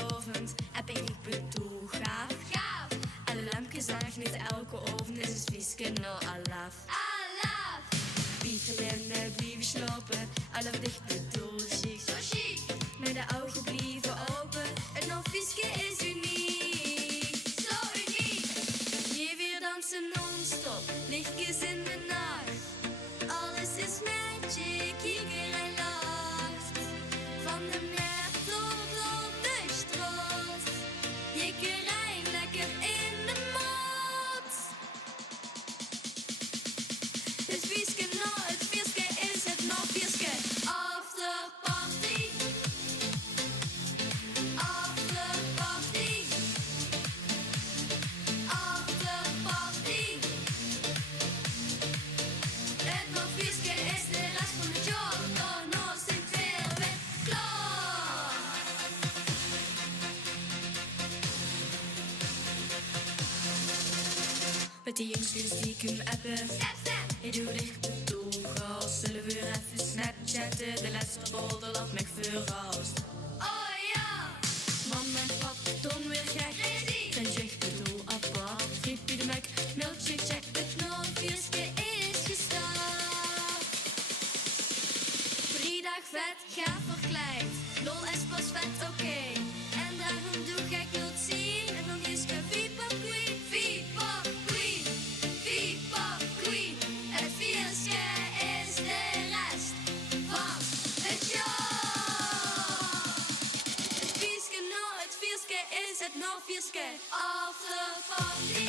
lovend, heb ik bedoel gaaf. Alle lampjes zagen niet elke oven, dus is Fieske no alaf. Pieterlijn blijven slapen, alle dicht bedoel chic. Zo chic, Met de ogen blijven open, het no Fieske is uniek. zo uniek. Je weer dansen non-stop, lichtjes in de nacht. Alles is magic, iedereen lacht. Van de mer tot op de straat. Je rijdt lekker in de mat. Het Fieske no, het Fieske is het no Fieske. Afterparty. Afterparty. Afterparty. Het no Fieske is de rest van het jaar. Door nog sinds weer weg klaar. Met die jongstjes die ik hem appen. Snap, snap, Ik doe dicht bedoel gas. Zullen we weer even snapchatten? De laatste folder had me verrast. oh ja. Mam en pap, Don weer gek. Crazy. Zijn zich bedoel apart. Griepie de Mac, milkshake check. Het no Fieske is gestart. 3 dagen vet, ga verkleid. Lol is pas vet, oké. En daarom doe gek wilt zien. En dan is ge Vipa Queen. Viva Queen, Viva Queen. Het Fieske is de rest van het jaar. Het Fieske no, het Fieske is het no Fieske. Afterparty.